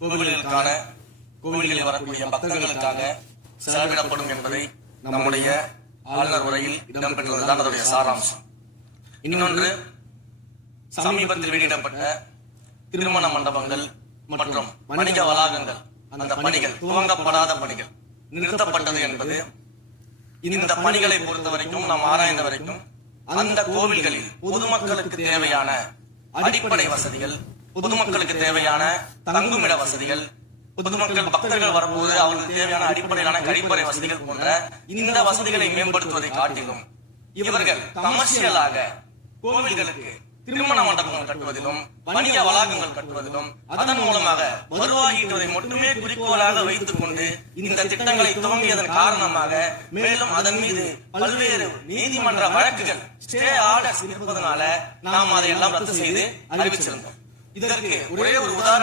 கோவில்களுக்கான கோவில்களில் வரக்கூடிய பக்தர்களுக்காக செலவிடப்படும் என்பதை நம்முடைய ஆளுநர் உரையில் இடம்பெற்றதுதான் அதனுடைய சாராம்சம். இன்னொன்று, சமீபத்தில் வெளியிடப்பட்ட திருமண மண்டபங்கள் மற்றும் வணிக வளாகங்கள், அந்த பணிகள் துவங்கப்படாத பணிகள் நிறுத்தப்பட்டது என்பது, இந்த பணிகளை பொறுத்த வரைக்கும் நாம் ஆராய்ந்த வரைக்கும் அந்த கோவில்களில் பொதுமக்களுக்கு தேவையான அடிப்படை வசதிகள், பொதுமக்களுக்கு தேவையான தங்குமிட வசதிகள், பொதுமக்கள் பக்தர்கள் வரும்போது அவர்களுக்கு தேவையான அடிப்படையிலான கழிப்பறை வசதிகள் போன்ற இந்த வசதிகளை மேம்படுத்துவதை காட்டிலும் இவர்கள் கமர்ஷியலாக கோவில்களுக்கு திருமண மண்டபங்கள் கட்டுவதிலும் வணிக வளாகங்கள் கட்டுவதிலும் அதன் மூலமாக வருவாய் ஈட்டுவதை மட்டுமே குறிக்கோளாக வைத்துக் கொண்டு இந்த திட்டங்களை துவங்கியதன் காரணமாக மேலும் அதன் மீது பல்வேறு நீதிமன்ற வழக்குகள், ஸ்டே ஆர்டர்ஸ் இருப்பதனால நாம் அதையெல்லாம் ரத்து செய்து அறிவிச்சிருந்தோம். இதற்கு ஒரே ஒரு உதாரணம்